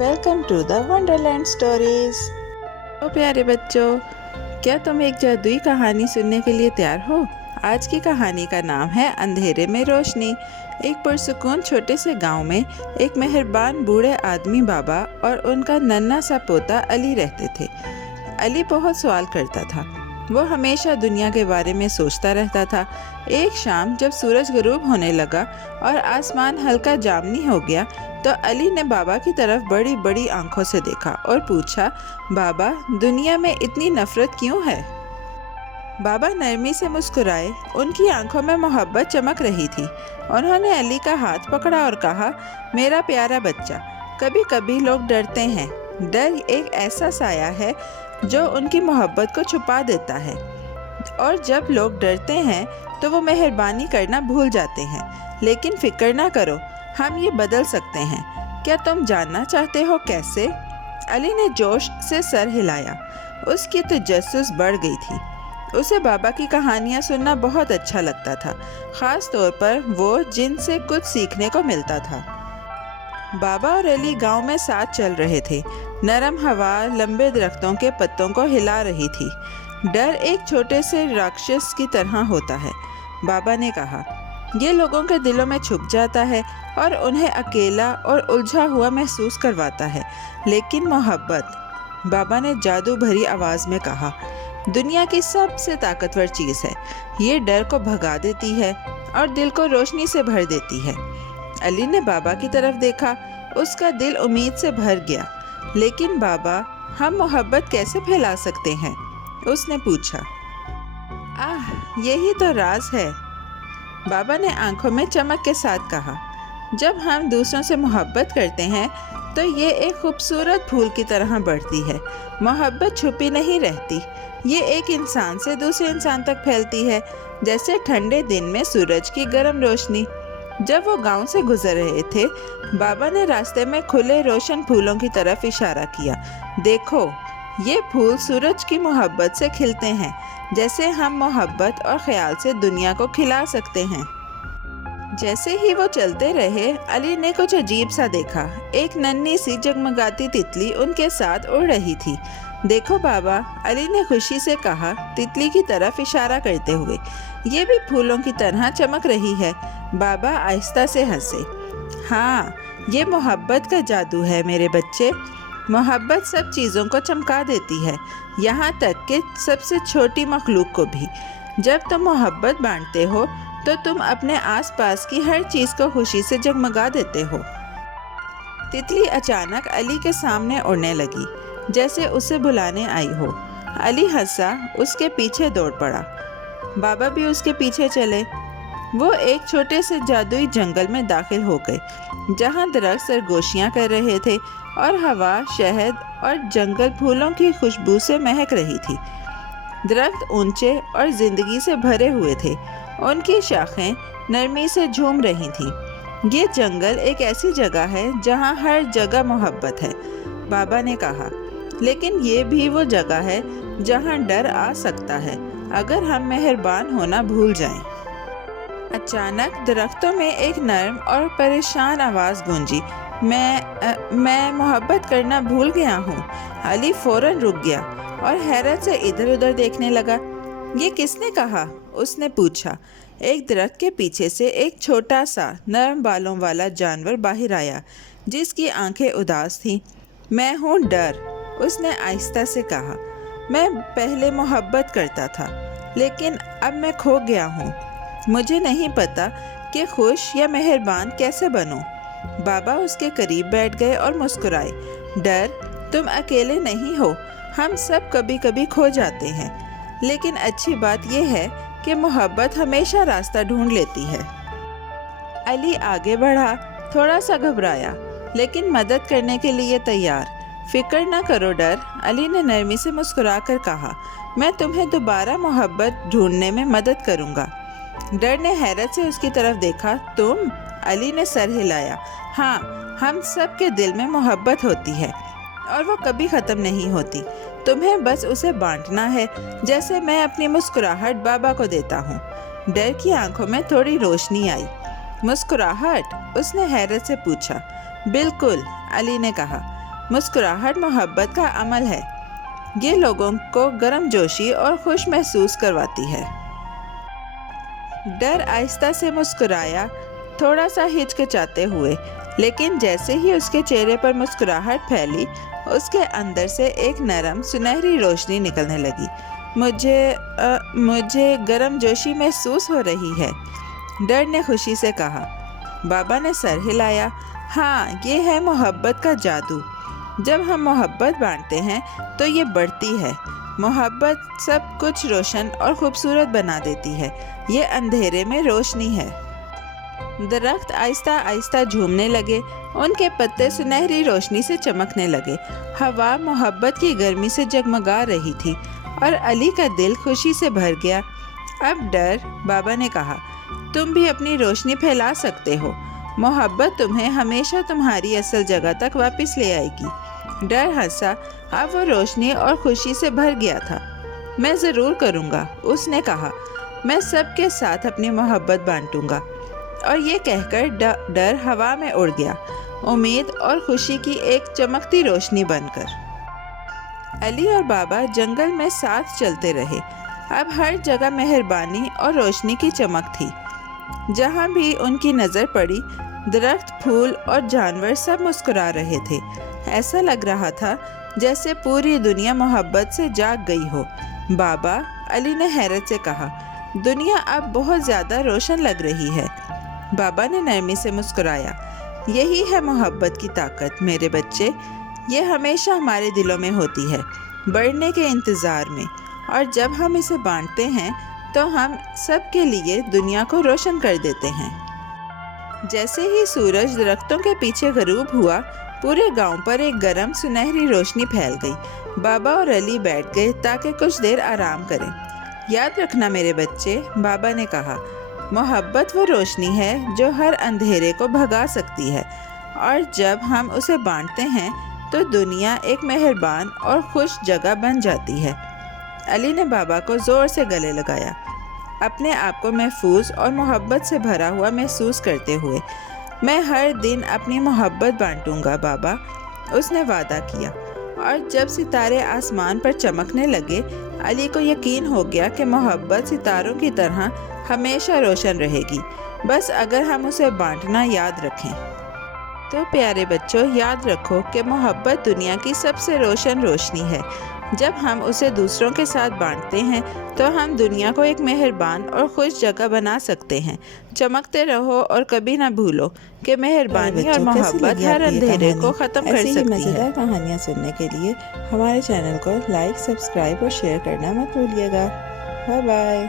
Welcome to the Wonderland stories. तो प्यारे बच्चों, क्या तुम एक जादुई कहानी सुनने के लिए तैयार हो? आज की कहानी का नाम है अंधेरे में रोशनी। एक पुरसुकून छोटे से गांव में एक मेहरबान बूढ़े आदमी बाबा और उनका नन्हा सा पोता अली रहते थे। अली बहुत सवाल करता था। वो हमेशा दुनिया के बारे में सोचता रहता था। एक शाम जब सूरज गुरूब होने लगा और आसमान हल्का जामनी हो गया तो अली ने बाबा की तरफ बड़ी बड़ी आंखों से देखा और पूछा, बाबा, दुनिया में इतनी नफरत क्यों है? बाबा नरमी से मुस्कुराए। उनकी आंखों में मोहब्बत चमक रही थी। उन्होंने अली का हाथ पकड़ा और कहा, मेरा प्यारा बच्चा, कभी कभी लोग डरते हैं। डर एक ऐसा साया है जो उनकी मोहब्बत को छुपा देता है, और जब लोग डरते हैं तो वो मेहरबानी करना भूल जाते हैं। लेकिन फिक्र ना करो, हम ये बदल सकते हैं। क्या तुम जानना चाहते हो कैसे? अली ने जोश से सर हिलाया। उसकी तजस्सुस बढ़ गई थी। उसे बाबा की कहानियाँ सुनना बहुत अच्छा लगता था, ख़ास तौर पर वो जिनसे कुछ सीखने को मिलता था। बाबा और अली गांव में साथ चल रहे थे। नरम हवा लंबे दरख्तों के पत्तों को हिला रही थी। डर एक छोटे से राक्षस की तरह होता है। बाबा ने कहा, ये लोगों के दिलों में छुप जाता है और उन्हें अकेला और उलझा हुआ महसूस करवाता है। लेकिन मोहब्बत, बाबा ने जादू भरी आवाज़ में कहा, दुनिया की सबसे ताकतवर चीज़ है। ये डर को भगा देती है और दिल को रोशनी से भर देती है। अली ने बाबा की तरफ देखा। उसका दिल उम्मीद से भर गया। लेकिन बाबा, हम मोहब्बत कैसे फैला सकते हैं? उसने पूछा। यही तो राज है, बाबा ने आंखों में चमक के साथ कहा। जब हम दूसरों से मोहब्बत करते हैं तो ये एक खूबसूरत फूल की तरह बढ़ती है। मोहब्बत छुपी नहीं रहती, ये एक इंसान से दूसरे इंसान तक फैलती है, जैसे ठंडे दिन में सूरज की गर्म रोशनी। जब वो गांव से गुजर रहे थे, बाबा ने रास्ते में खुले रोशन फूलों की तरफ इशारा किया। देखो, ये फूल सूरज की मोहब्बत से खिलते हैं, जैसे हम मोहब्बत और ख्याल से दुनिया को खिला सकते हैं। जैसे ही वो चलते रहे, अली ने कुछ अजीब सा देखा। एक नन्ही सी जगमगाती तितली उनके साथ उड़ रही थी। देखो बाबा, अली ने खुशी से कहा, तितली की तरफ इशारा करते हुए। ये भी फूलों की तरह चमक रही है। बाबा आहिस्ता से हंसे। हाँ, ये मोहब्बत का जादू है मेरे बच्चे। मोहब्बत सब चीज़ों को चमका देती है, यहाँ तक कि सबसे छोटी मखलूक को भी। जब तुम मोहब्बत बांटते हो तो तुम अपने आसपास की हर चीज़ को खुशी से जगमगा देते हो। तितली अचानक अली के सामने उड़ने लगी, जैसे उसे बुलाने आई हो। अली हंसा, उसके पीछे दौड़ पड़ा। बाबा भी उसके पीछे चले। वो एक छोटे से जादुई जंगल में दाखिल हो गए, जहाँ दरख्त सरगोशियाँ कर रहे थे और हवा शहद और जंगल फूलों की खुशबू से महक रही थी। दरख्त ऊंचे और जिंदगी से भरे हुए थे। उनकी शाखें नरमी से झूम रही थीं। ये जंगल एक ऐसी जगह है जहाँ हर जगह मोहब्बत है, बाबा ने कहा। लेकिन ये भी वो जगह है जहाँ डर आ सकता है अगर हम मेहरबान होना भूल जाएं। अचानक दरख्तों में एक नर्म और परेशान आवाज़ गूंजी, मैं मोहब्बत करना भूल गया हूँ। अली फौरन रुक गया और हैरत से इधर उधर देखने लगा। ये किसने कहा? उसने पूछा। एक दरख्त के पीछे से एक छोटा सा नरम बालों वाला जानवर बाहर आया, जिसकी आंखें उदास थीं। मैं हूँ डर, उसने आहिस्ता से कहा। मैं पहले मोहब्बत करता था, लेकिन अब मैं खो गया हूँ। मुझे नहीं पता कि खुश या मेहरबान कैसे बनूं। बाबा उसके करीब बैठ गए और मुस्कुराए। डर, तुम अकेले नहीं हो। हम सब कभी कभी खो जाते हैं, लेकिन अच्छी बात यह है कि मोहब्बत हमेशा रास्ता ढूंढ लेती है। अली आगे बढ़ा, थोड़ा सा घबराया, लेकिन मदद करने के लिए तैयार। फिक्र न करो डर, अली ने नरमी से मुस्कुराकर कहा। मैं तुम्हें दोबारा मोहब्बत ढूंढने में मदद करूँगा। डर ने हैरत से उसकी तरफ देखा। तुम? अली ने सर हिलाया। हाँ, हम सब के दिल में मोहब्बत होती है और वो कभी ख़त्म नहीं होती। तुम्हें बस उसे बांटना है, जैसे मैं अपनी मुस्कुराहट बाबा को देता हूँ। डर की आंखों में थोड़ी रोशनी आई। मुस्कुराहट? उसने हैरत से पूछा। बिल्कुल, अली ने कहा। مسکراہٹ محبت کا عمل ہے۔ یہ لوگوں کو گرم جوشی اور خوش محسوس کرواتی ہے۔ ڈر آہستہ سے مسکرایا، تھوڑا سا ہچکچاتے ہوئے، لیکن جیسے ہی اس کے چہرے پر مسکراہٹ پھیلی، اس کے اندر سے ایک نرم سنہری روشنی نکلنے لگی۔ مجھے گرم جوشی محسوس ہو رہی ہے، ڈر نے خوشی سے کہا۔ بابا نے سر ہلایا۔ ہاں، یہ ہے محبت کا جادو۔ جب ہم محبت بانٹتے ہیں تو یہ بڑھتی ہے۔ محبت سب کچھ روشن اور خوبصورت بنا دیتی ہے۔ یہ اندھیرے میں روشنی ہے۔ درخت آہستہ آہستہ جھومنے لگے، ان کے پتے سنہری روشنی سے چمکنے لگے۔ ہوا محبت کی گرمی سے جگمگا رہی تھی اور علی کا دل خوشی سے بھر گیا۔ اب ڈر، بابا نے کہا، تم بھی اپنی روشنی پھیلا سکتے ہو۔ محبت تمہیں ہمیشہ تمہاری اصل جگہ تک واپس لے آئے گی۔ ڈر ہنسا، اب وہ روشنی اور خوشی سے بھر گیا تھا۔ میں ضرور کروں گا، اس نے کہا، میں سب کے ساتھ اپنی محبت بانٹوں گا۔ اور یہ کہہ کر ڈر ہوا میں اڑ گیا، امید اور خوشی کی ایک چمکتی روشنی بن کر۔ علی اور بابا جنگل میں ساتھ چلتے رہے۔ اب ہر جگہ مہربانی اور روشنی کی چمک تھی۔ جہاں بھی ان کی نظر پڑی، درخت، پھول اور جانور سب مسکرا رہے تھے۔ ایسا لگ رہا تھا جیسے پوری دنیا محبت سے جاگ گئی ہو۔ بابا، علی نے حیرت سے کہا، دنیا اب بہت زیادہ روشن لگ رہی ہے۔ بابا نے نرمی سے مسکرایا۔ یہی ہے محبت کی طاقت میرے بچے، یہ ہمیشہ ہمارے دلوں میں ہوتی ہے، بڑھنے کے انتظار میں، اور جب ہم اسے بانٹتے ہیں تو ہم سب کے لیے دنیا کو روشن کر دیتے ہیں۔ جیسے ہی سورج درختوں کے پیچھے غروب ہوا، پورے گاؤں پر ایک گرم سنہری روشنی پھیل گئی۔ بابا اور علی بیٹھ گئے تاکہ کچھ دیر آرام کریں۔ یاد رکھنا میرے بچے، بابا نے کہا، محبت وہ روشنی ہے جو ہر اندھیرے کو بھگا سکتی ہے، اور جب ہم اسے بانٹتے ہیں تو دنیا ایک مہربان اور خوش جگہ بن جاتی ہے۔ علی نے بابا کو زور سے گلے لگایا، اپنے آپ کو محفوظ اور محبت سے بھرا ہوا محسوس کرتے ہوئے۔ میں ہر دن اپنی محبت بانٹوں گا بابا، اس نے وعدہ کیا۔ اور جب ستارے آسمان پر چمکنے لگے، علی کو یقین ہو گیا کہ محبت ستاروں کی طرح ہمیشہ روشن رہے گی، بس اگر ہم اسے بانٹنا یاد رکھیں۔ تو پیارے بچوں، یاد رکھو کہ محبت دنیا کی سب سے روشن روشنی ہے۔ جب ہم اسے دوسروں کے ساتھ بانٹتے ہیں تو ہم دنیا کو ایک مہربان اور خوش جگہ بنا سکتے ہیں۔ چمکتے رہو اور کبھی نہ بھولو کہ مہربانی اور محبت ہر اندھیرے کو ختم کر سکتی ہے۔ ایسی مزیدار کہانیاں سننے کے لیے ہمارے چینل کو لائک، سبسکرائب اور شیئر کرنا مت بھولیے گا۔ Bye bye.